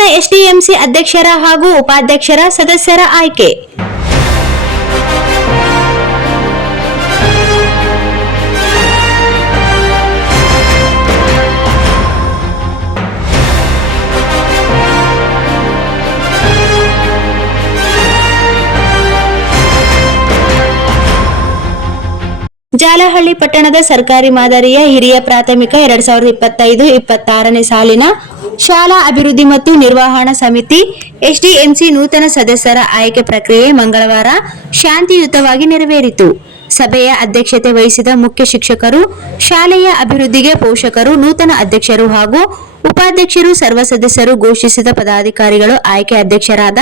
ನೂತನ ಎಸ್ಡಿಎಂಸಿ ಅಧ್ಯಕ್ಷರ ಹಾಗೂ ಉಪಾಧ್ಯಕ್ಷರ ಸದಸ್ಯರ ಆಯ್ಕೆ. ಜಾಲಹಳ್ಳಿ ಪಟ್ಟಣದ ಸರ್ಕಾರಿ ಮಾದರಿಯ ಹಿರಿಯ ಪ್ರಾಥಮಿಕ 2025-26ನೇ ಸಾಲಿನ ಶಾಲಾ ಅಭಿವೃದ್ಧಿ ಮತ್ತು ನಿರ್ವಹಣಾ ಸಮಿತಿ ಎಸ್ಡಿಎಂಸಿ ನೂತನ ಸದಸ್ಯರ ಆಯ್ಕೆ ಪ್ರಕ್ರಿಯೆ ಮಂಗಳವಾರ ಶಾಂತಿಯುತವಾಗಿ ನೆರವೇರಿತು. ಸಭೆಯ ಅಧ್ಯಕ್ಷತೆ ವಹಿಸಿದ ಮುಖ್ಯ ಶಿಕ್ಷಕರು, ಶಾಲೆಯ ಅಭಿವೃದ್ಧಿಗೆ ಪೋಷಕರು, ನೂತನ ಅಧ್ಯಕ್ಷರು ಹಾಗೂ ಉಪಾಧ್ಯಕ್ಷರು, ಸರ್ವ ಸದಸ್ಯರು ಘೋಷಿಸಿದ ಪದಾಧಿಕಾರಿಗಳು ಆಯ್ಕೆ ಅಧ್ಯಕ್ಷರಾದ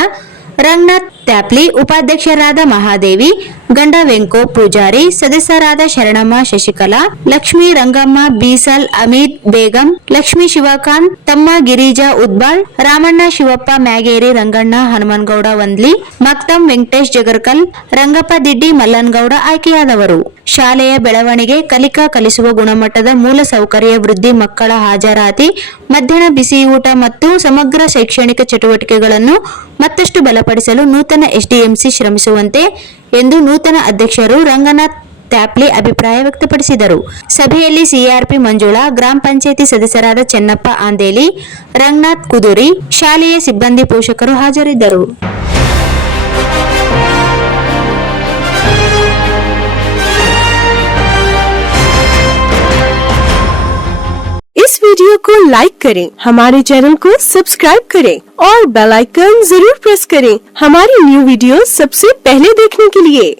ರಂಗನಾಥ್ ತ್ಯಾಪ್ಲಿ, ಉಪಾಧ್ಯಕ್ಷರಾದ ಮಹಾದೇವಿ, ಗಂಡ ವೆಂಕೋ ಪೂಜಾರಿ, ಸದಸ್ಯರಾದ ಶರಣಮ್ಮ, ಶಶಿಕಲಾ, ಲಕ್ಷ್ಮೀ, ರಂಗಮ್ಮ, ಬೀಸಲ್, ಅಮಿತ್, ಬೇಗಂ, ಲಕ್ಷ್ಮೀ, ಶಿವಕಾಂತ್, ತಮ್ಮ, ಗಿರಿಜಾ, ಉದ್ಬಾಳ್, ರಾಮಣ್ಣ, ಶಿವಪ್ಪ, ಮ್ಯಾಗೇರಿ, ರಂಗಣ್ಣ, ಹನುಮನಗೌಡ, ವಂದ್ಲಿ, ಮಕ್ತಂ, ವೆಂಕಟೇಶ್, ಜಗರ್ಕಲ್, ರಂಗಪ್ಪ ದಿಡ್ಡಿ, ಮಲ್ಲನಗೌಡ ಆಯ್ಕೆಯಾದವರು. ಶಾಲೆಯ ಬೆಳವಣಿಗೆ, ಕಲಿಸುವ ಗುಣಮಟ್ಟದ ಮೂಲ ಸೌಕರ್ಯ ವೃದ್ಧಿ, ಮಕ್ಕಳ ಹಾಜರಾತಿ, ಮಧ್ಯಾಹ್ನ ಬಿಸಿ ಊಟ ಮತ್ತು ಸಮಗ್ರ ಶೈಕ್ಷಣಿಕ ಚಟುವಟಿಕೆಗಳನ್ನು ಮತ್ತಷ್ಟು ಬಲಪಡಿಸಲು ನೂತನ ಎಸ್ಡಿಎಂಸಿ ಶ್ರಮಿಸುವಂತೆ ಎಂದು ನೂತನ ಅಧ್ಯಕ್ಷರು ರಂಗನಾಥ್ ತ್ಯಾಪ್ಲಿ ಅಭಿಪ್ರಾಯ ವ್ಯಕ್ತಪಡಿಸಿದರು. ಸಭೆಯಲ್ಲಿ ಸಿಆರ್ಪಿ ಮಂಜುಳಾ, ಗ್ರಾಮ ಪಂಚಾಯಿತಿ ಸದಸ್ಯರಾದ ಚೆನ್ನಪ್ಪ ಆಂದೇಲಿ, ರಂಗನಾಥ್ ಕುದುರಿ, ಶಾಲೆಯ ಸಿಬ್ಬಂದಿ, ಪೋಷಕರು ಹಾಜರಿದ್ದರು. इस वीडियो को लाइक करें, हमारे चैनल को सब्सक्राइब करें और बेल आइकन जरूर प्रेस करें हमारी न्यू वीडियो सबसे पहले देखने के लिए।